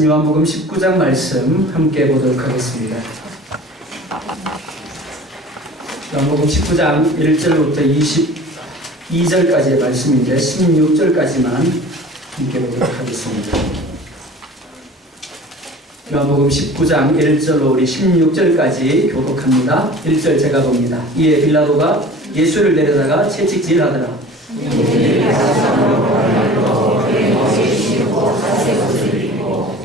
요한복음 19장 말씀 함께 보도록 하겠습니다. 요한복음 19장 1절부터 22절까지의 말씀인데 16절까지만 함께 보도록 하겠습니다. 요한복음 19장 1절로 우리 16절까지 교독합니다. 1절 제가 봅니다. 이에 빌라도가 예수를 데려다가 채찍질하더라.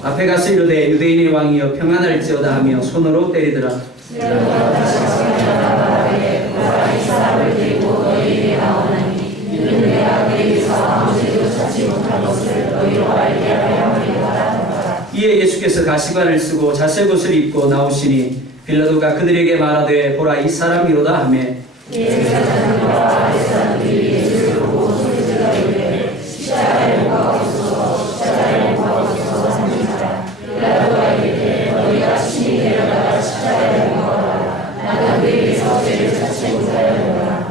앞에 가서 이르되 유대인의 왕이여 평안할지어다 하며 손으로 때리더라. 이에 예수께서 가시관을 쓰고 자색옷을 입고 나오시니 빌라도가 그들에게 말하되 보라 이 사람이로다 하며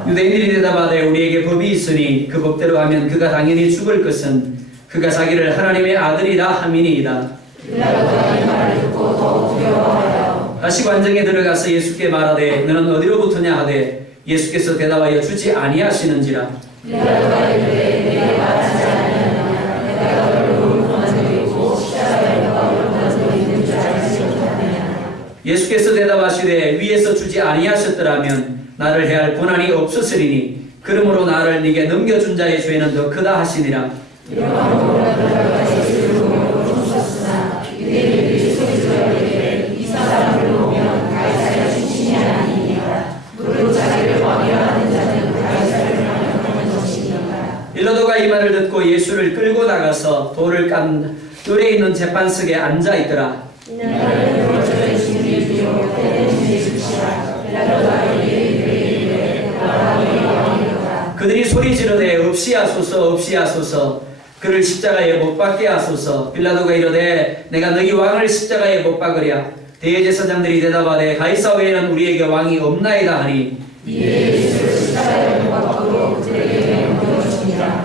유대인들이 대답하되 우리에게 법이 있으니 그 법대로 하면 그가 당연히 죽을 것은 그가 자기를 하나님의 아들이라 함이니이다. 다시 관정에 들어가서 예수께 말하되 너는 어디로부터냐 하되 예수께서 대답하여 주지 아니하시는지라. 예수께서 대답하시되 위에서 주지 아니하셨더라면 나를 해할 권한이 없었으리니 그러므로 나를 네게 넘겨준 자의 죄는 더 크다 하시니라. 빌라도가 이 말을 듣고 예수를 끌고 나가서 돌을 깐 뜰에 있는 재판석에 앉아 있더라. 그들이 소리 지르되 없이하소서 없이하소서 그를 십자가에 못 박게 하소서. 빌라도가 이르되 내가 너희 왕을 십자가에 못 박으랴. 대제사장들이 대답하되 가이사 외에는 우리에게 왕이 없나이다 하니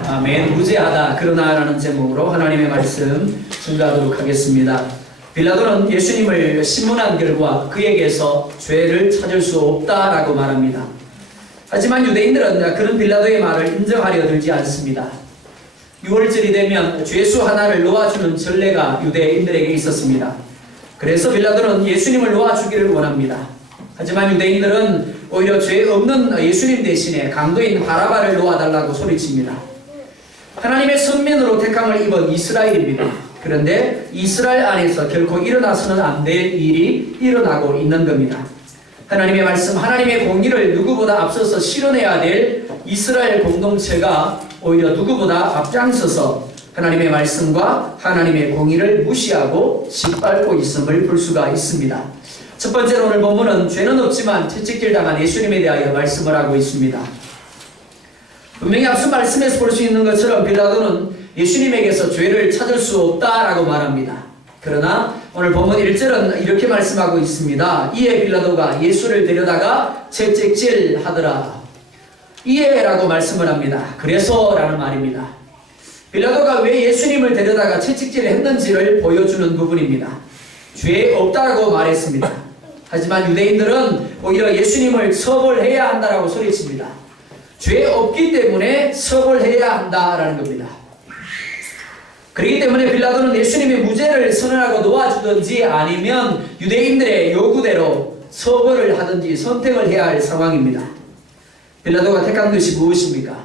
아멘. 무죄하다 그러나 라는 제목으로 하나님의 말씀 증거하도록 하겠습니다. 빌라도는 예수님을 신문한 결과 그에게서 죄를 찾을 수 없다라고 말합니다. 하지만 유대인들은 그런 빌라도의 말을 인정하려 들지 않습니다. 6월절이 되면 죄수 하나를 놓아주는 전례가 유대인들에게 있었습니다. 그래서 빌라도는 예수님을 놓아주기를 원합니다. 하지만 유대인들은 오히려 죄 없는 예수님 대신에 강도인 바라바를 놓아달라고 소리칩니다. 하나님의 선민으로 택함을 입은 이스라엘입니다. 그런데 이스라엘 안에서 결코 일어나서는 안 될 일이 일어나고 있는 겁니다. 하나님의 말씀, 하나님의 공의를 누구보다 앞서서 실현해야 될 이스라엘 공동체가 오히려 누구보다 앞장서서 하나님의 말씀과 하나님의 공의를 무시하고 짓밟고 있음을 볼 수가 있습니다. 첫 번째로 오늘 본문은 죄는 없지만 채찍질 당한 예수님에 대하여 말씀을 하고 있습니다. 분명히 앞서 말씀에서 볼 수 있는 것처럼 빌라도는 예수님에게서 죄를 찾을 수 없다라고 말합니다. 그러나 오늘 본문 1절은 이렇게 말씀하고 있습니다. 이에 빌라도가 예수를 데려다가 채찍질 하더라. 이에라고 말씀을 합니다. 그래서 라는 말입니다. 빌라도가 왜 예수님을 데려다가 채찍질을 했는지를 보여주는 부분입니다. 죄 없다고 말했습니다. 하지만 유대인들은 오히려 예수님을 처벌해야 한다라고 소리칩니다. 죄 없기 때문에 처벌해야 한다라는 겁니다. 그렇기 때문에 빌라도는 예수님의 무죄를 선언하고 놓아주든지 아니면 유대인들의 요구대로 처벌을 하든지 선택을 해야 할 상황입니다. 빌라도가 택한 것이 무엇입니까?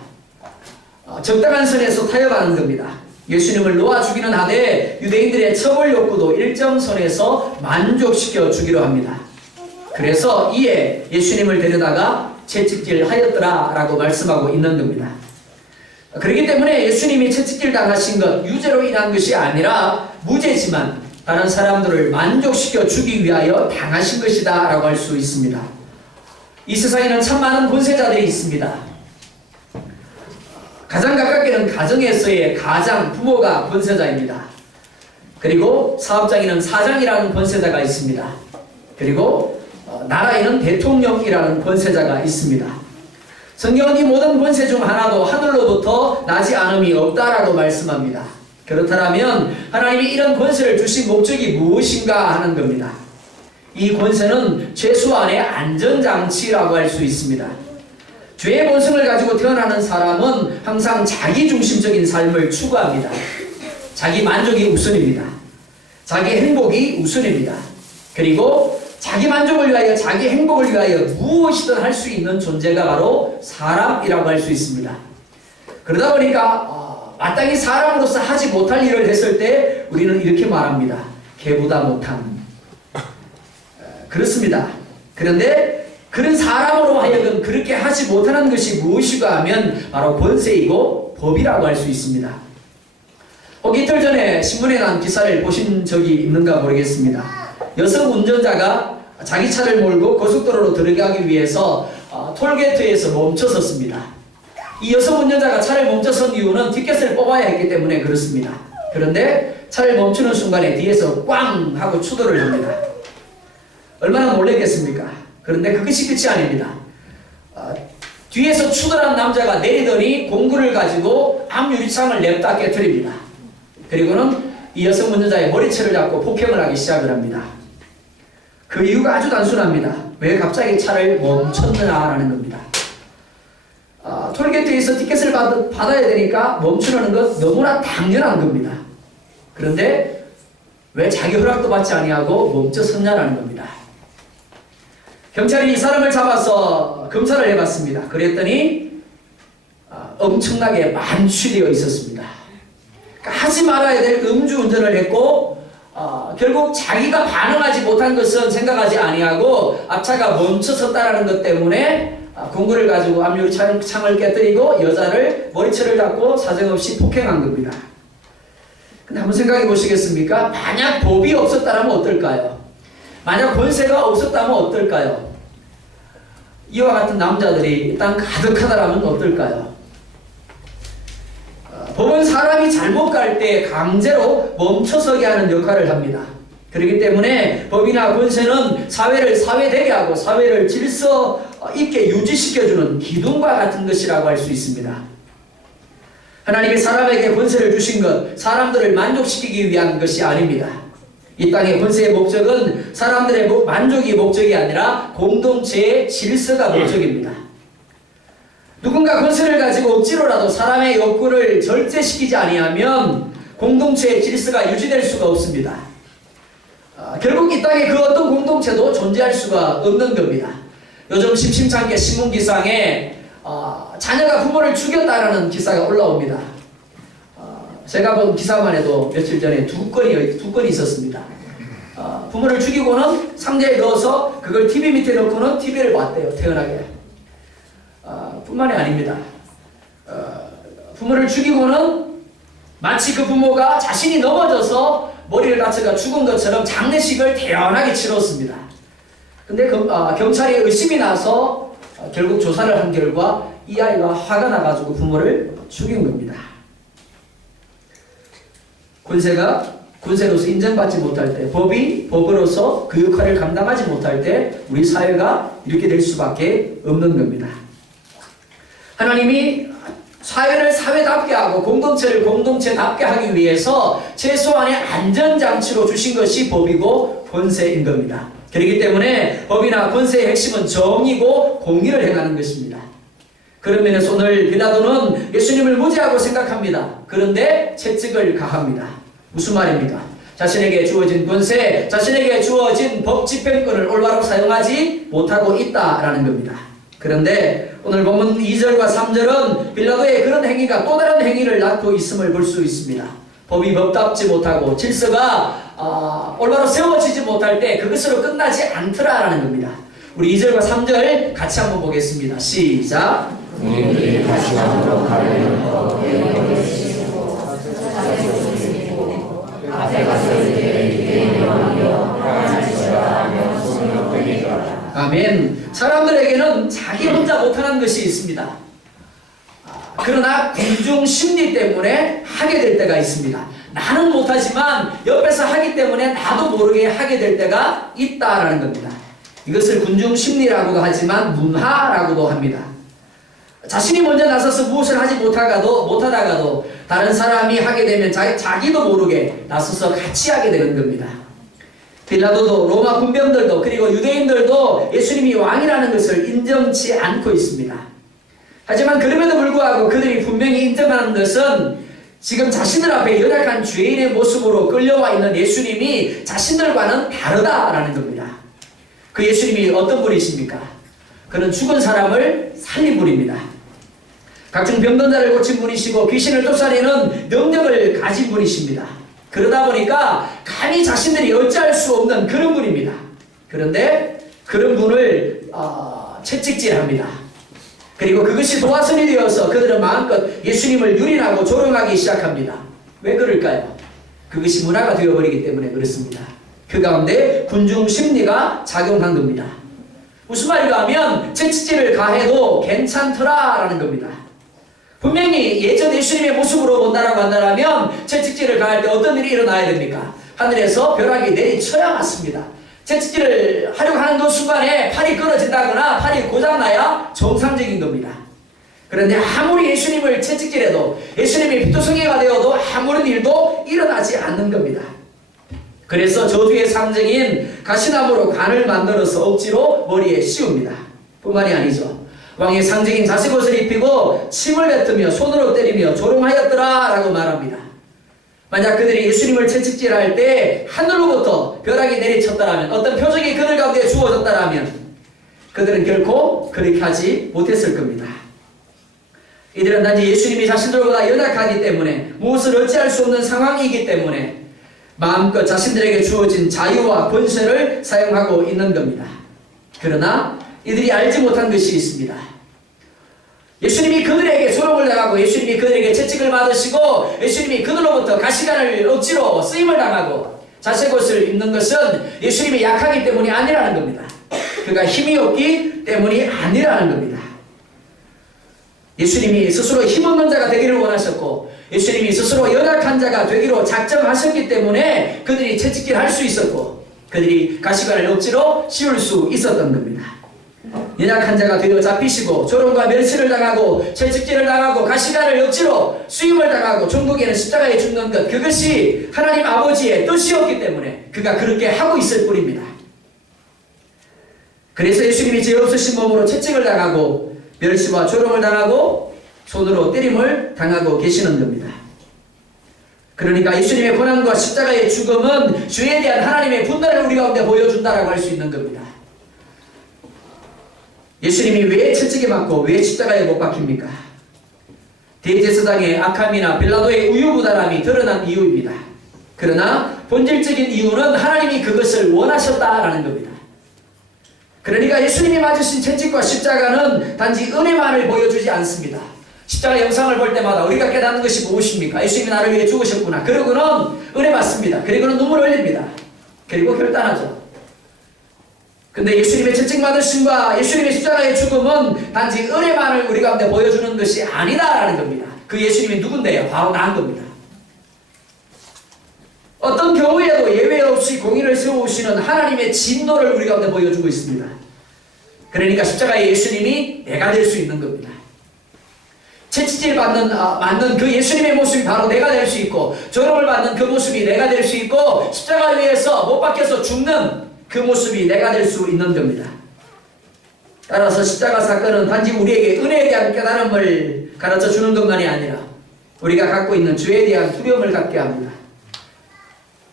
적당한 선에서 타협하는 겁니다. 예수님을 놓아주기는 하되 유대인들의 처벌 욕구도 일정 선에서 만족시켜 주기로 합니다. 그래서 이에 예수님을 데려다가 채찍질 하였더라 라고 말씀하고 있는 겁니다. 그렇기 때문에 예수님이 채찍질 당하신 것 유죄로 인한 것이 아니라 무죄지만 다른 사람들을 만족시켜 주기 위하여 당하신 것이다 라고 할 수 있습니다. 이 세상에는 참 많은 권세자들이 있습니다. 가장 가깝게는 가정에서의 가장, 부모가 권세자입니다. 그리고 사업장에는 사장이라는 권세자가 있습니다. 그리고 나라에는 대통령이라는 권세자가 있습니다. 성경은 이 모든 권세 중 하나도 하늘로부터 나지 않음이 없다라고 말씀합니다. 그렇다면 하나님이 이런 권세를 주신 목적이 무엇인가 하는 겁니다. 이 권세는 최소한의 안전장치라고 할 수 있습니다. 죄의 본성을 가지고 태어나는 사람은 항상 자기중심적인 삶을 추구합니다. 자기 만족이 우선입니다. 자기 행복이 우선입니다. 그리고 자기 만족을 위하여, 자기 행복을 위하여 무엇이든 할 수 있는 존재가 바로 사람이라고 할 수 있습니다. 그러다 보니까 마땅히 사람으로서 하지 못할 일을 했을 때 우리는 이렇게 말합니다. 개보다 못한. 그렇습니다. 그런데 그런 사람으로 하여금 그렇게 하지 못하는 것이 무엇이가 하면 바로 권세이고 법이라고 할 수 있습니다. 혹 이틀 전에 신문에 난 기사를 보신 적이 있는가 모르겠습니다. 여성 운전자가 자기 차를 몰고 고속도로로 들어가기 위해서 톨게이트에서 멈춰섰습니다. 이 여성 운전자가 차를 멈춰선 이유는 티켓을 뽑아야 했기 때문에 그렇습니다. 그런데 차를 멈추는 순간에 뒤에서 꽝 하고 추돌을 합니다. 얼마나 놀랐겠습니까? 그런데 그것이 끝이 아닙니다. 뒤에서 추돌한 남자가 내리더니 공구를 가지고 앞 유리창을 냅다 깨뜨립니다. 그리고는 이 여성 운전자의 머리채를 잡고 폭행을 하기 시작을 합니다. 그 이유가 아주 단순합니다. 왜 갑자기 차를 멈췄느냐라는 겁니다. 톨게이트에서 티켓을 받아야 되니까 멈추라는 것 너무나 당연한 겁니다. 그런데 왜 자기 허락도 받지 아니하고 멈춰섰냐라는 겁니다. 경찰이 이 사람을 잡아서 검사를 해봤습니다. 그랬더니 엄청나게 만취되어 있었습니다. 그러니까 하지 말아야 될 음주운전을 했고 결국 자기가 반응하지 못한 것은 생각하지 아니하고 앞차가 멈춰섰다는 것 때문에 공구를 가지고 앞유리 창을 깨뜨리고 여자를 머리채를 잡고 사정없이 폭행한 겁니다. 근데 한번 생각해 보시겠습니까? 만약 법이 없었다면 어떨까요? 만약 권세가 없었다면 어떨까요? 이와 같은 남자들이 땅 가득하다라면 어떨까요? 법은 사람이 잘못 갈 때 강제로 멈춰서게 하는 역할을 합니다. 그렇기 때문에 법이나 권세는 사회를 사회되게 하고 사회를 질서 있게 유지시켜주는 기둥과 같은 것이라고 할 수 있습니다. 하나님이 사람에게 권세를 주신 것, 사람들을 만족시키기 위한 것이 아닙니다. 이 땅의 권세의 목적은 사람들의 만족이 목적이 아니라 공동체의 질서가 목적입니다. 누군가 권세를 가지고 억지로라도 사람의 욕구를 절제시키지 아니하면 공동체의 질서가 유지될 수가 없습니다. 결국 이 땅에 그 어떤 공동체도 존재할 수가 없는 겁니다. 요즘 심심찮게 신문기상에 자녀가 부모를 죽였다라는 기사가 올라옵니다. 제가 본 기사만 해도 며칠 전에 두 건이 있었습니다. 부모를 죽이고는 상자에 넣어서 그걸 TV 밑에 넣고는 TV를 봤대요. 태어나게. 뿐만이 아닙니다. 부모를 죽이고는 마치 그 부모가 자신이 넘어져서 머리를 다쳐가 죽은 것처럼 장례식을 태연하게 치렀습니다. 근데 경찰이 의심이 나서 결국 조사를 한 결과 이 아이가 화가 나가지고 부모를 죽인 겁니다. 권세로서 인정받지 못할 때, 법이 법으로서 그 역할을 감당하지 못할 때 우리 사회가 이렇게 될 수밖에 없는 겁니다. 하나님이 사회를 사회답게 하고 공동체를 공동체답게 하기 위해서 최소한의 안전장치로 주신 것이 법이고 권세인 겁니다. 그렇기 때문에 법이나 권세의 핵심은 정의고 공의를 행하는 것입니다. 그런 면에서 오늘 빌라도는 예수님을 무죄하고 생각합니다. 그런데 채찍을 가합니다. 무슨 말입니까? 자신에게 주어진 권세, 자신에게 주어진 법 집행권을 올바로 사용하지 못하고 있다라는 겁니다. 그런데 오늘 본문 2절과 3절은 빌라도의 그런 행위가 또 다른 행위를 낳고 있음을 볼 수 있습니다. 법이 법답지 못하고 질서가 올바로 세워지지 못할 때 그것으로 끝나지 않더라라는 겁니다. 우리 2절과 3절 같이 한번 보겠습니다. 시작. 아멘. 사람들에게는 자기 혼자 못하는 것이 있습니다. 그러나 군중 심리 때문에 하게 될 때가 있습니다. 나는 못하지만 옆에서 하기 때문에 나도 모르게 하게 될 때가 있다라는 겁니다. 이것을 군중 심리라고도 하지만 문화라고도 합니다. 자신이 먼저 나서서 무엇을 하지 못하다가도 다른 사람이 하게 되면 자기도 모르게 나서서 같이 하게 되는 겁니다. 빌라도도 로마 군병들도 그리고 유대인들도 예수님이 왕이라는 것을 인정치 않고 있습니다. 하지만 그럼에도 불구하고 그들이 분명히 인정하는 것은 지금 자신들 앞에 연약한 죄인의 모습으로 끌려와 있는 예수님이 자신들과는 다르다라는 겁니다. 그 예수님이 어떤 분이십니까? 그는 죽은 사람을 살린 분입니다. 각종 병든 자를 고친 분이시고 귀신을 쫓아내는 능력을 가진 분이십니다. 그러다 보니까 감히 자신들이 어찌할 수 없는 그런 분입니다. 그런데 그런 분을 채찍질합니다. 그리고 그것이 도화선이 되어서 그들은 마음껏 예수님을 유린하고 조롱하기 시작합니다. 왜 그럴까요? 그것이 문화가 되어버리기 때문에 그렇습니다. 그 가운데 군중 심리가 작용한 겁니다. 무슨 말인가 하면 채찍질을 가해도 괜찮더라라는 겁니다. 분명히 예전 예수님의 모습으로 본다라고 한다면 채찍질을 가할 때 어떤 일이 일어나야 됩니까? 하늘에서 벼락이 내리쳐야 맞습니다. 채찍질을 하려고 하는 그 순간에 팔이 끊어진다거나 팔이 고장나야 정상적인 겁니다. 그런데 아무리 예수님을 채찍질해도 예수님이 피투성이가 되어도 아무런 일도 일어나지 않는 겁니다. 그래서 저주의 상징인 가시나무로 관을 만들어서 억지로 머리에 씌웁니다. 뿐만이 아니죠. 왕의 상징인 자색옷을 입히고 침을 뱉으며 손으로 때리며 조롱하였더라 라고 말합니다. 만약 그들이 예수님을 채찍질할 때 하늘로부터 벼락이 내리쳤다라면, 어떤 표적이 그들 가운데 주어졌다라면 그들은 결코 그렇게 하지 못했을 겁니다. 이들은 단지 예수님이 자신들보다 연약하기 때문에, 무엇을 어찌할 수 없는 상황이기 때문에 마음껏 자신들에게 주어진 자유와 권세를 사용하고 있는 겁니다. 그러나 이들이 알지 못한 것이 있습니다. 예수님이 그들에게 조롱을 당하고 예수님이 그들에게 채찍을 받으시고 예수님이 그들로부터 가시관을 억지로 쓰임을 당하고 자색옷을 입는 것은 예수님이 약하기 때문이 아니라는 겁니다. 그가 힘이 없기 때문이 아니라는 겁니다. 예수님이 스스로 힘없는 자가 되기를 원하셨고 예수님이 스스로 연약한 자가 되기로 작정하셨기 때문에 그들이 채찍질 할 수 있었고 그들이 가시관을 억지로 씌울 수 있었던 겁니다. 연약한 자가 되어 잡히시고 조롱과 멸시를 당하고 채찍질을 당하고 가시관을 억지로 수임을 당하고 종국에는 십자가에 죽는 것, 그것이 하나님 아버지의 뜻이었기 때문에 그가 그렇게 하고 있을 뿐입니다. 그래서 예수님이 죄 없으신 몸으로 채찍을 당하고 멸시와 조롱을 당하고 손으로 때림을 당하고 계시는 겁니다. 그러니까 예수님의 고난과 십자가의 죽음은 죄에 대한 하나님의 분노를 우리 가운데 보여준다라고 할 수 있는 겁니다. 예수님이 왜 채찍에 맞고 왜 십자가에 못 박힙니까? 대제사장의 악함이나 빌라도의 우유부단함이 드러난 이유입니다. 그러나 본질적인 이유는 하나님이 그것을 원하셨다라는 겁니다. 그러니까 예수님이 맞으신 채찍과 십자가는 단지 은혜만을 보여주지 않습니다. 십자가 영상을 볼 때마다 우리가 깨닫는 것이 무엇입니까? 예수님이 나를 위해 죽으셨구나. 그러고는 은혜 받습니다. 그리고는 눈물을 흘립니다. 그리고 결단하죠. 근데 예수님의 채찍 맞으심과 예수님의 십자가의 죽음은 단지 은혜만을 우리 가운데 보여주는 것이 아니다라는 겁니다. 그 예수님이 누군데요? 바로 나은 겁니다. 어떤 경우에도 예외 없이 공의를 세우시는 하나님의 진노를 우리 가운데 보여주고 있습니다. 그러니까 십자가의 예수님이 내가 될 수 있는 겁니다. 채찍질 맞는 그 예수님의 모습이 바로 내가 될 수 있고 조롱을 받는 그 모습이 내가 될 수 있고 십자가 위에서 못 박혀서 죽는 그 모습이 내가 될 수 있는 겁니다. 따라서 십자가 사건은 단지 우리에게 은혜에 대한 깨달음을 가르쳐 주는 것만이 아니라 우리가 갖고 있는 죄에 대한 두려움을 갖게 합니다.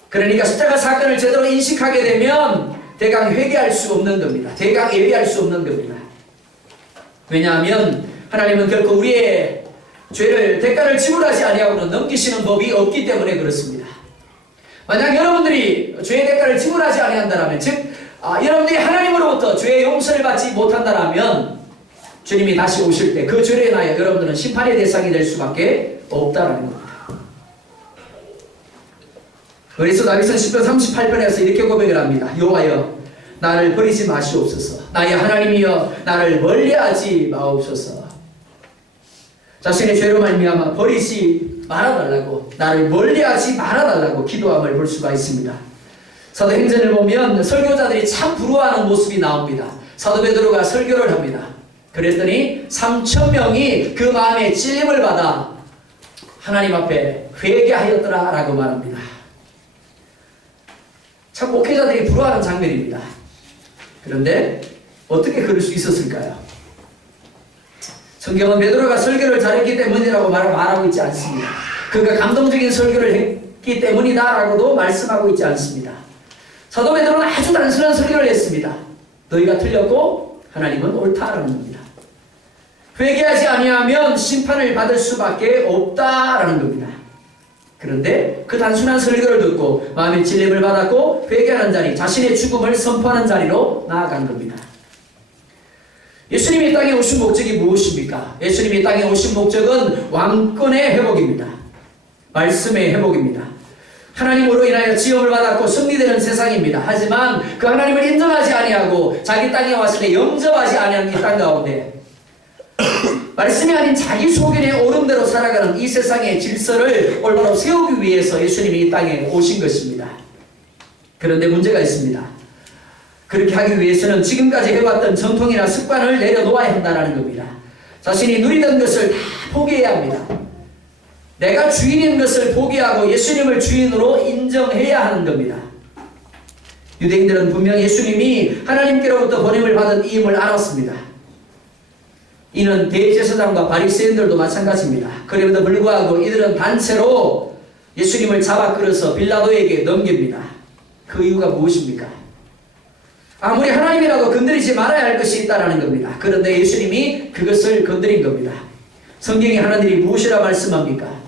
그러니까 십자가 사건을 제대로 인식하게 되면 대강 회개할 수 없는 겁니다. 대강 예배할 수 없는 겁니다. 왜냐하면 하나님은 결코 우리의 죄를 대가를 지불하지 아니하고는 넘기시는 법이 없기 때문에 그렇습니다. 만약 여러분들이 죄의 대가를 지불하지 아니한다면, 즉 여러분들이 하나님으로부터 죄의 용서를 받지 못한다면 주님이 다시 오실 때 그 죄로 인하여 여러분들은 심판의 대상이 될 수밖에 없다라는 겁니다. 그래서 다윗은 시편 38편에서 이렇게 고백을 합니다. 여호와여 나를 버리지 마시옵소서. 나의 하나님이여 나를 멀리하지 마옵소서. 자신의 죄로 말미암아 버리지 말아달라고, 나를 멀리하지 말아달라고 기도함을 볼 수가 있습니다. 사도행전을 보면 설교자들이 참 부러워하는 모습이 나옵니다. 사도 베드로가 설교를 합니다. 그랬더니 3,000명이 그 마음에 찔림을 받아 하나님 앞에 회개하였더라 라고 말합니다. 참 목회자들이 부러워하는 장면입니다. 그런데 어떻게 그럴 수 있었을까요? 성경은 베드로가 설교를 잘했기 때문이라고 말하고 있지 않습니다. 그가 감동적인 설교를 했기 때문이다라고도 말씀하고 있지 않습니다. 사도 베드로는 아주 단순한 설교를 했습니다. 너희가 틀렸고 하나님은 옳다라는 겁니다. 회개하지 아니하면 심판을 받을 수밖에 없다라는 겁니다. 그런데 그 단순한 설교를 듣고 마음의 찔림을 받았고 회개하는 자리, 자신의 죽음을 선포하는 자리로 나아간 겁니다. 예수님이 이 땅에 오신 목적이 무엇입니까? 예수님이 이 땅에 오신 목적은 왕권의 회복입니다. 말씀의 회복입니다. 하나님으로 인하여 지음을 받았고 승리되는 세상입니다. 하지만 그 하나님을 인정하지 아니하고 자기 땅에 왔을 때 영접하지 아니하는 이 땅 가운데 말씀이 아닌 자기 소견의 오름대로 살아가는 이 세상의 질서를 올바로 세우기 위해서 예수님이 이 땅에 오신 것입니다. 그런데 문제가 있습니다. 그렇게 하기 위해서는 지금까지 해왔던 전통이나 습관을 내려놓아야 한다는 겁니다. 자신이 누리던 것을 다 포기해야 합니다. 내가 주인인 것을 포기하고 예수님을 주인으로 인정해야 하는 겁니다. 유대인들은 분명 예수님이 하나님께로부터 보냄을 받은 이임을 알았습니다. 이는 대제사장과 바리새인들도 마찬가지입니다. 그럼에도 불구하고 이들은 단체로 예수님을 잡아 끌어서 빌라도에게 넘깁니다. 그 이유가 무엇입니까? 아무리 하나님이라도 건드리지 말아야 할 것이 있다는 겁니다. 그런데 예수님이 그것을 건드린 겁니다. 성경에 하나님이 무엇이라 말씀합니까?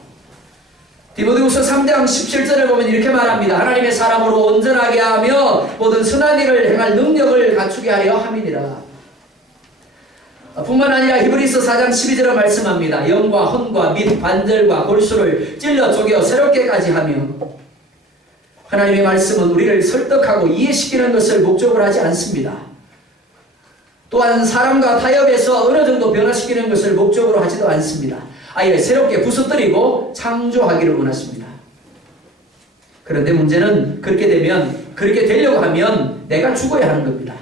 디모데후서 3장 17절을 보면 이렇게 말합니다. 하나님의 사람으로 온전하게 하며 모든 선한 일을 행할 능력을 갖추게 하려 함이니라. 뿐만 아니라 히브리서 4장 12절을 말씀합니다. 영과 혼과 및 관절과 골수를 찔러 쪼개 새롭게까지 하며 하나님의 말씀은 우리를 설득하고 이해시키는 것을 목적으로 하지 않습니다. 또한 사람과 타협해서 어느 정도 변화시키는 것을 목적으로 하지도 않습니다. 아예 새롭게 부서뜨리고 창조하기를 원하십니다. 그런데 문제는 그렇게 되려고 하면 내가 죽어야 하는 겁니다.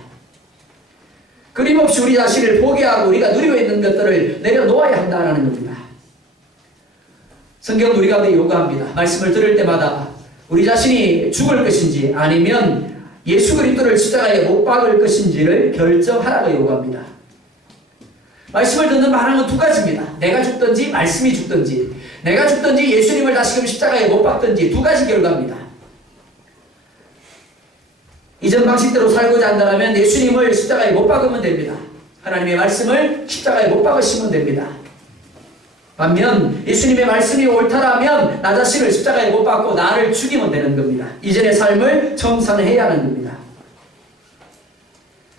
끊임없이 우리 자신을 포기하고 우리가 누리고 있는 것들을 내려놓아야 한다는 겁니다. 성경은 우리 가운데 요구합니다. 말씀을 들을 때마다 우리 자신이 죽을 것인지 아니면 예수 그리스도를 십자가에 못 박을 것인지를 결정하라고 요구합니다. 말씀을 듣는 반응은 두 가지입니다. 내가 죽든지 말씀이 죽든지, 내가 죽든지 예수님을 다시금 십자가에 못 박든지 두 가지 결과입니다. 이전 방식대로 살고자 한다면 예수님을 십자가에 못 박으면 됩니다. 하나님의 말씀을 십자가에 못 박으시면 됩니다. 반면 예수님의 말씀이 옳다라면 나 자신을 십자가에 못 박고 나를 죽이면 되는 겁니다. 이전의 삶을 청산해야 하는 겁니다.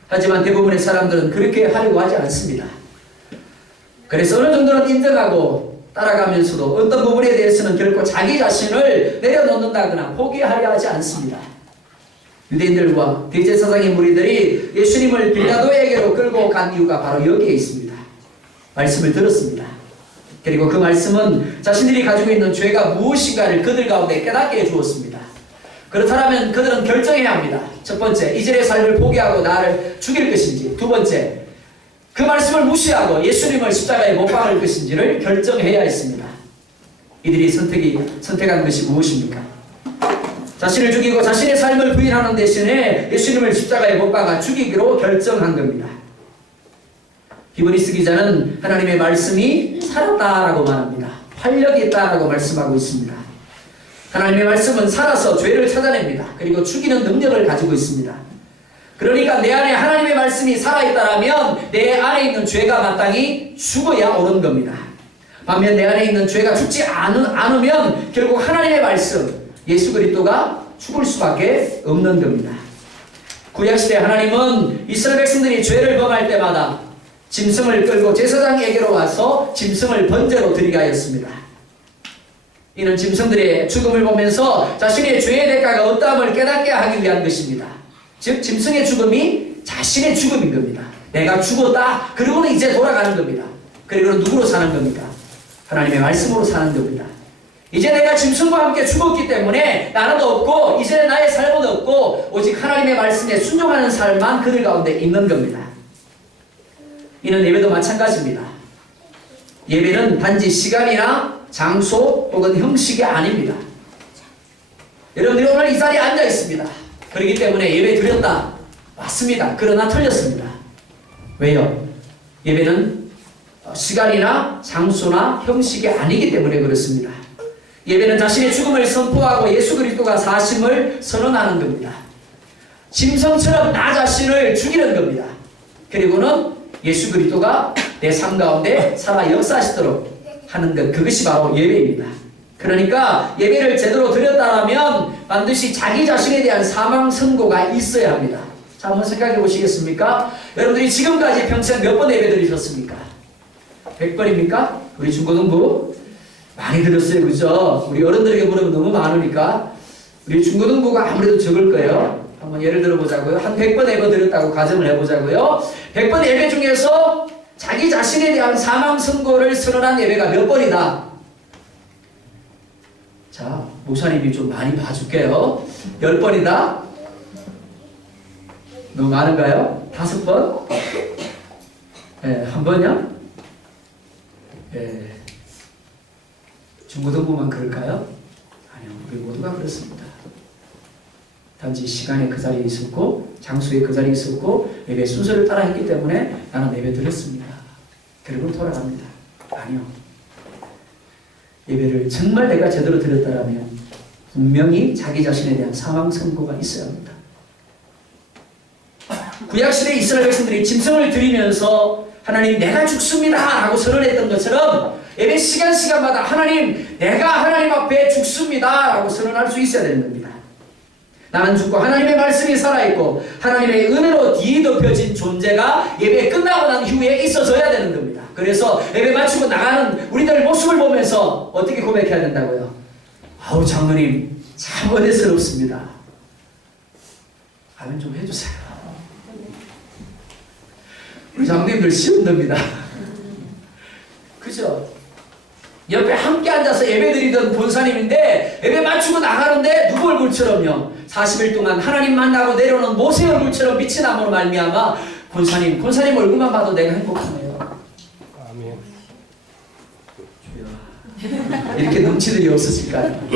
하지만 대부분의 사람들은 그렇게 하려고 하지 않습니다. 그래서 어느 정도는 인정하고 따라가면서도 어떤 부분에 대해서는 결코 자기 자신을 내려놓는다거나 포기하려 하지 않습니다. 유대인들과 대제사장의 무리들이 예수님을 빌라도에게로 끌고 간 이유가 바로 여기에 있습니다. 말씀을 들었습니다. 그리고 그 말씀은 자신들이 가지고 있는 죄가 무엇인가를 그들 가운데 깨닫게 해주었습니다. 그렇다면 그들은 결정해야 합니다. 첫 번째, 이전의 삶을 포기하고 나를 죽일 것인지, 두 번째, 그 말씀을 무시하고 예수님을 십자가에 못 박을 것인지를 결정해야 했습니다. 이들이 선택한 것이 무엇입니까? 자신을 죽이고 자신의 삶을 부인하는 대신에 예수님을 십자가에 못 박아 죽이기로 결정한 겁니다. 히브리서 기자는 하나님의 말씀이 살았다라고 말합니다. 활력이 있다라고 말씀하고 있습니다. 하나님의 말씀은 살아서 죄를 찾아냅니다. 그리고 죽이는 능력을 가지고 있습니다. 그러니까 내 안에 하나님의 말씀이 살아있다라면 내 안에 있는 죄가 마땅히 죽어야 옳은 겁니다. 반면 내 안에 있는 죄가 죽지 않으면 결국 하나님의 말씀, 예수 그리스도가 죽을 수밖에 없는 겁니다. 구약시대 하나님은 이스라엘 백성들이 죄를 범할 때마다 짐승을 끌고 제사장에게로 와서 짐승을 번제로 드리게 하였습니다. 이는 짐승들의 죽음을 보면서 자신의 죄의 대가가 어떠함을 깨닫게 하기 위한 것입니다. 즉 짐승의 죽음이 자신의 죽음인 겁니다. 내가 죽었다. 그리고는 이제 돌아가는 겁니다. 그리고는 누구로 사는 겁니까? 하나님의 말씀으로 사는 겁니다. 이제 내가 짐승과 함께 죽었기 때문에 나는 없고 이제 나의 삶은 없고 오직 하나님의 말씀에 순종하는 삶만 그들 가운데 있는 겁니다. 이는 예배도 마찬가지입니다. 예배는 단지 시간이나 장소 혹은 형식이 아닙니다. 여러분들이 오늘 이 자리에 앉아 있습니다. 그렇기 때문에 예배 드렸다. 맞습니다. 그러나 틀렸습니다. 왜요? 예배는 시간이나 장소나 형식이 아니기 때문에 그렇습니다. 예배는 자신의 죽음을 선포하고 예수 그리스도가 사심을 선언하는 겁니다. 짐승처럼 나 자신을 죽이는 겁니다. 그리고는 예수 그리스도가 내 삶 가운데 살아 역사하시도록 하는 것, 그것이 바로 예배입니다. 그러니까 예배를 제대로 드렸다면 반드시 자기 자신에 대한 사망 선고가 있어야 합니다. 자, 한번 생각해 보시겠습니까? 여러분들이 지금까지 평생 몇 번 예배 드리셨습니까? 100번입니까? 우리 중고등부 많이 들었어요, 그죠? 우리 어른들에게 물으면 너무 많으니까 우리 중고등부가 아무래도 적을 거예요. 한번 예를 들어보자고요. 한 100번 예배 드렸다고 가정을 해보자고요. 100번 예배 중에서 자기 자신에 대한 사망 선고를 선언한 예배가 몇 번이다? 자, 목사님이 좀 많이 봐줄게요. 10번이다? 너무 많은가요? 5번? 네, 한 번이요? 네. 중고등부만 그럴까요? 아니요, 우리 모두가 그렇습니다. 단지 시간에 그 자리에 있었고 장소에 그 자리에 있었고 예배 순서를 따라 했기 때문에 나는 예배 드렸습니다. 그리고 돌아갑니다. 아니요. 예배를 정말 내가 제대로 드렸다면 분명히 자기 자신에 대한 사망 선고가 있어야 합니다. 구약시대 이스라엘 백성들이 짐승을 드리면서 하나님 내가 죽습니다 라고 선언했던 것처럼 예배 시간마다 하나님 내가 하나님 앞에 죽습니다 라고 선언할 수 있어야 되는 겁니다. 나는 죽고 하나님의 말씀이 살아있고 하나님의 은혜로 뒤덮여진 존재가 예배 끝나고 난 후에 있어져야 되는 겁니다. 그래서 예배 마치고 나가는 우리들 모습을 보면서 어떻게 고백해야 된다고요? 아우 장로님 참 은혜스럽습니다. 아멘 좀 해주세요. 우리 장로님들 쉬운 겁니다. 그죠? 옆에 함께 앉아서 예배 드리던 본사님인데 예배 마치고 나가는데 누구 얼굴처럼요? 40일 동안 하나님 만나고 내려오는 모세 얼굴처럼 빛이 남으로 말미암아 본사님 얼굴만 봐도 내가 행복하네요. 아멘. 이렇게 눈치들이 없으실까요?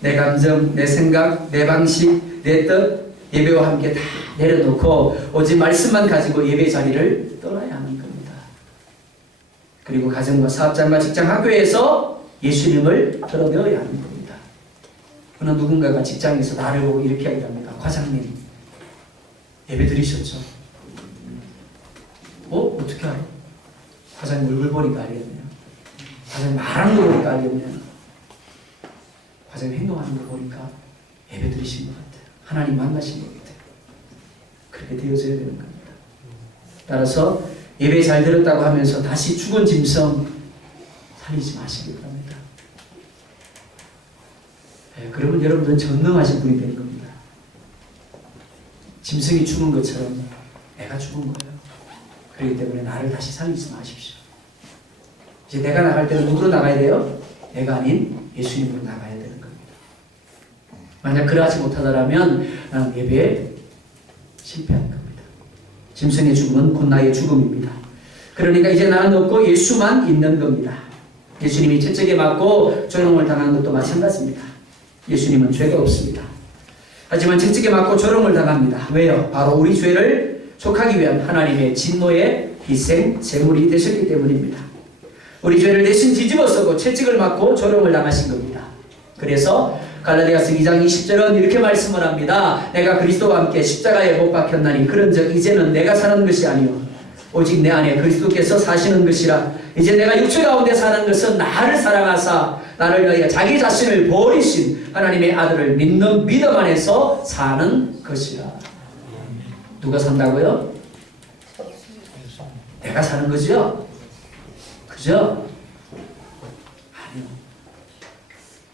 내 감정, 내 생각, 내 방식, 내 뜻 예배와 함께 다 내려놓고 오직 말씀만 가지고 예배 자리를 떠나야 하는 겁니다. 그리고 가정과 사업장과 직장, 학교에서 예수님을 드러내어야 하는 겁니다. 어느 누군가가 직장에서 나를 보고 이렇게 하기도 합니다. 과장님 예배 드리셨죠? 어떻게 알아? 과장님 얼굴 보니까 알겠네요. 과장님 말하는 거 보니까 알겠네요. 과장님 행동하는 거 보니까 예배 드리신 것 같아요. 하나님 만나신 것 같아요. 그렇게 되어져야 되는 겁니다. 따라서 예배 잘 들었다고 하면서 다시 죽은 짐승 살리지 마시기 바랍니다. 네, 그러면 여러분들은 전능하신 분이 되는 겁니다. 짐승이 죽은 것처럼 내가 죽은 거예요. 그렇기 때문에 나를 다시 살리지 마십시오. 이제 내가 나갈 때는 누구로 나가야 돼요? 내가 아닌 예수님으로 나가야 되는 겁니다. 만약 그러하지 못하더라면 나는 예배에 실패한 겁니다. 짐승의 죽음은 곧 나의 죽음입니다. 그러니까 이제 나는 없고 예수만 있는 겁니다. 예수님이 채찍에 맞고 조롱을 당한 것도 마찬가지입니다. 예수님은 죄가 없습니다. 하지만 채찍에 맞고 조롱을 당합니다. 왜요? 바로 우리 죄를 족하기 위한 하나님의 진노의 희생 제물이 되셨기 때문입니다. 우리 죄를 대신 뒤집어 쓰고 채찍을 맞고 조롱을 당하신 겁니다. 그래서 갈라디아서 2장 20절은 이렇게 말씀을 합니다. 내가 그리스도와 함께 십자가에 못 박혔나니 그런즉 이제는 내가 사는 것이 아니요 오직 내 안에 그리스도께서 사시는 것이라. 이제 내가 육체 가운데 사는 것은 나를 사랑하사 나를 위하여 자기 자신을 버리신 하나님의 아들을 믿는 믿음 안에서 사는 것이라. 누가 산다고요? 내가 사는 거죠? 그죠? 아니요.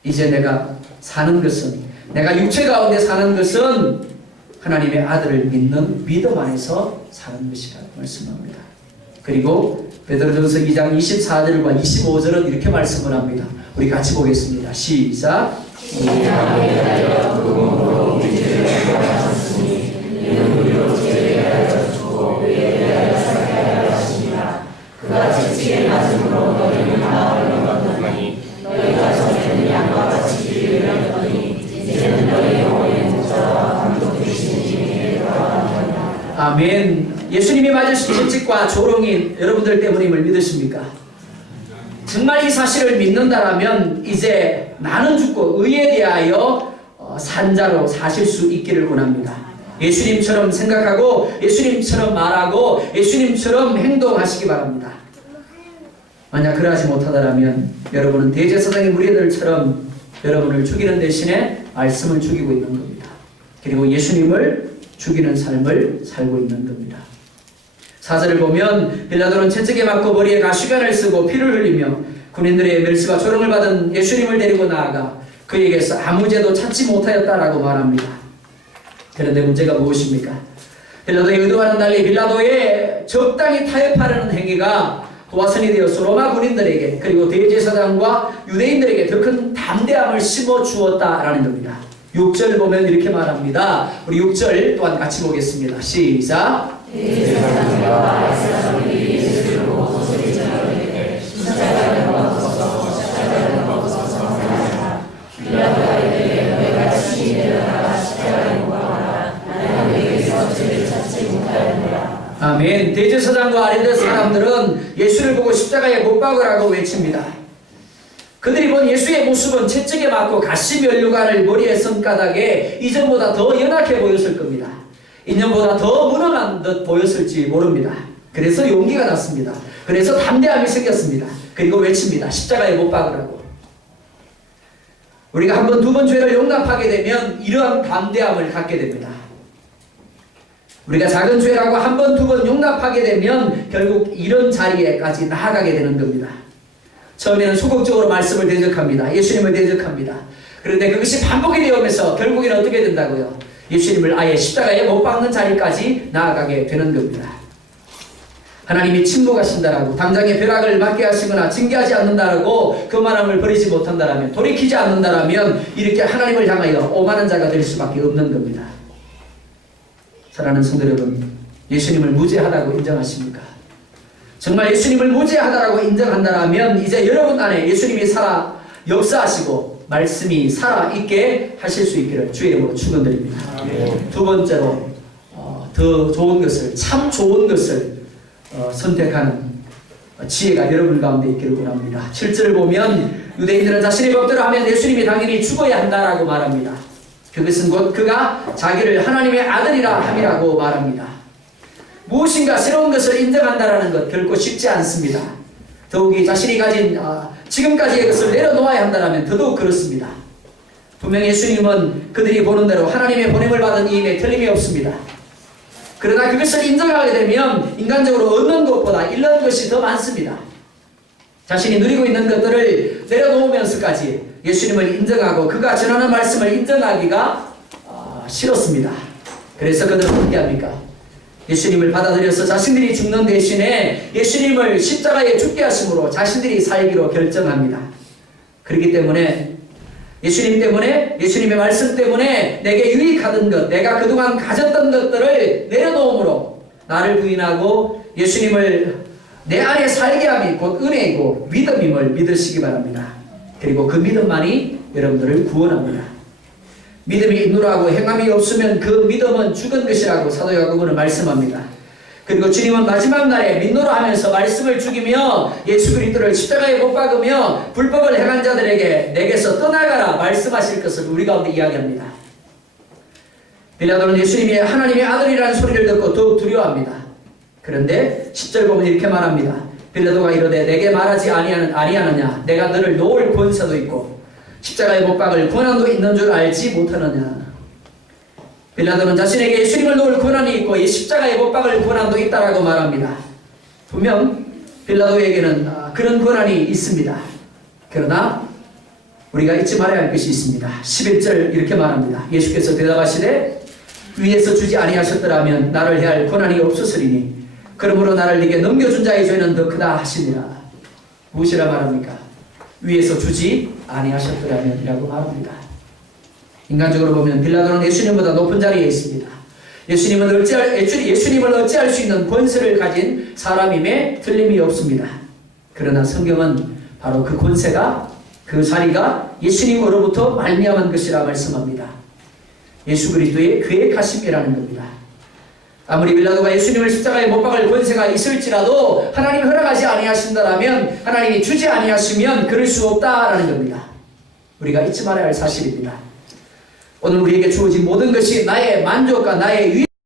이제 내가 사는 것은, 내가 육체 가운데 사는 것은 하나님의 아들을 믿는 믿음 안에서 사는 것이라고 말씀합니다. 그리고 베드로전서 2장 24절과 25절은 이렇게 말씀을 합니다. 우리 같이 보겠습니다. 시작. 그가 채찍에 아멘. 예수님이 맞으신 채찍과 조롱이 여러분들 때문임을 믿으십니까? 정말 이 사실을 믿는다라면 이제 나는 죽고 의에 대하여 산자로 사실 수 있기를 원합니다. 예수님처럼 생각하고 예수님처럼 말하고 예수님처럼 행동하시기 바랍니다. 만약 그러하지 못하더라면 여러분은 대제사장의 무리들처럼 여러분을 죽이는 대신에 말씀을 죽이고 있는 겁니다. 그리고 예수님을 죽이는 삶을 살고 있는 겁니다. 4절을 보면 빌라도는 채찍에 맞고 머리에 가시관을 쓰고 피를 흘리며 군인들의 멸시와 조롱을 받은 예수님을 데리고 나아가 그에게서 아무 죄도 찾지 못하였다라고 말합니다. 그런데 문제가 무엇입니까? 빌라도의 의도와는 달리 빌라도의 적당히 타협하려는 행위가 도화선이 되어서 로마 군인들에게 그리고 대제사장과 유대인들에게 더 큰 담대함을 심어주었다라는 겁니다. 6절 보면 이렇게 말합니다. 우리 6절 또한 같이 보겠습니다. 시작. 아멘. 대제사장과 아랫대 사람들은 예수를 보고 십자가에 못 박으라고 외칩니다. 그들이 본 예수의 모습은 채찍에 맞고 가시 면류관을 머리에 손가닥에 이전보다 더 연약해 보였을 겁니다. 이전보다 더 무능한 듯 보였을지 모릅니다. 그래서 용기가 났습니다. 그래서 담대함이 생겼습니다. 그리고 외칩니다. 십자가에 못 박으라고. 우리가 한 번, 두 번 죄를 용납하게 되면 이러한 담대함을 갖게 됩니다. 우리가 작은 죄라고 한 번, 두 번 용납하게 되면 결국 이런 자리에까지 나아가게 되는 겁니다. 처음에는 소극적으로 말씀을 대적합니다. 예수님을 대적합니다. 그런데 그것이 반복이 되어오면서 결국에는 어떻게 된다고요? 예수님을 아예 십자가에 못 박는 자리까지 나아가게 되는 겁니다. 하나님이 침묵하신다라고 당장의 벼락을 맞게 하시거나 징계하지 않는다라고 그 말함을 버리지 못한다라면 돌이키지 않는다라면 이렇게 하나님을 향하여 오만한 자가 될 수밖에 없는 겁니다. 사랑하는 성도 여러분, 예수님을 무죄하다고 인정하십니까? 정말 예수님을 무죄하다라고 인정한다라면 이제 여러분 안에 예수님이 살아 역사하시고 말씀이 살아있게 하실 수 있기를 주의 이름으로 축원드립니다. 두 번째로 더 좋은 것을, 참 좋은 것을 선택하는 지혜가 여러분 가운데 있기를 원합니다. 7절을 보면 유대인들은 자신의 법대로 하면 예수님이 당연히 죽어야 한다라고 말합니다. 그것은 곧 그가 자기를 하나님의 아들이라 함이라고 말합니다. 무엇인가 새로운 것을 인정한다라는 것 결코 쉽지 않습니다. 더욱이 자신이 가진 지금까지의 것을 내려놓아야 한다면 더더욱 그렇습니다. 분명 예수님은 그들이 보는 대로 하나님의 보냄을 받은 이임에 틀림이 없습니다. 그러나 그것을 인정하게 되면 인간적으로 얻는 것보다 잃는 것이 더 많습니다. 자신이 누리고 있는 것들을 내려놓으면서까지 예수님을 인정하고 그가 전하는 말씀을 인정하기가 싫었습니다. 그래서 그들은 어떻게 합니까? 예수님을 받아들여서 자신들이 죽는 대신에 예수님을 십자가에 죽게 하심으로 자신들이 살기로 결정합니다. 그렇기 때문에 예수님 때문에, 예수님의 말씀 때문에 내게 유익하던 것, 내가 그동안 가졌던 것들을 내려놓음으로 나를 부인하고 예수님을 내 안에 살게 함이 곧 은혜이고 믿음임을 믿으시기 바랍니다. 그리고 그 믿음만이 여러분들을 구원합니다. 믿음이 있노라고 행함이 없으면 그 믿음은 죽은 것이라고 사도 야고보는 말씀합니다. 그리고 주님은 마지막 날에 민노로 하면서 말씀을 죽이며 예수 그리스도를 십자가에 못 박으며 불법을 행한 자들에게 내게서 떠나가라 말씀하실 것을 우리 가운데 이야기합니다. 빌라도는 예수님이 하나님의 아들이라는 소리를 듣고 더욱 두려워합니다. 그런데 10절 보면 이렇게 말합니다. 빌라도가 이르되 내게 말하지 아니하느냐 내가 너를 놓을 권세도 있고 십자가에 못 박을 권한도 있는 줄 알지 못하느냐. 빌라도는 자신에게 예수님을 놓을 권한이 있고 이 십자가에 못 박을 권한도 있다라고 말합니다. 분명 빌라도에게는 그런 권한이 있습니다. 그러나 우리가 잊지 말아야 할 것이 있습니다. 11절 이렇게 말합니다. 예수께서 대답하시되 위에서 주지 아니하셨더라면 나를 해할 권한이 없었으리니 그러므로 나를 네게 넘겨준 자의 죄는 더 크다 하시니라. 무엇이라 말합니까? 위에서 주지 아니하셨더라면 이라고 말합니다. 인간적으로 보면 빌라도는 예수님보다 높은 자리에 있습니다. 예수님을 어찌할 수 있는 권세를 가진 사람임에 틀림이 없습니다. 그러나 성경은 바로 그 권세가, 그 자리가 예수님으로부터 말미암은 것이라 말씀합니다. 예수 그리스도의 계획하심이라는 겁니다. 아무리 빌라도가 예수님을 십자가에 못 박을 권세가 있을지라도 하나님이 허락하지 아니하신다라면, 하나님이 주지 아니하시면 그럴 수 없다라는 겁니다. 우리가 잊지 말아야 할 사실입니다. 오늘 우리에게 주어진 모든 것이 나의 만족과 나의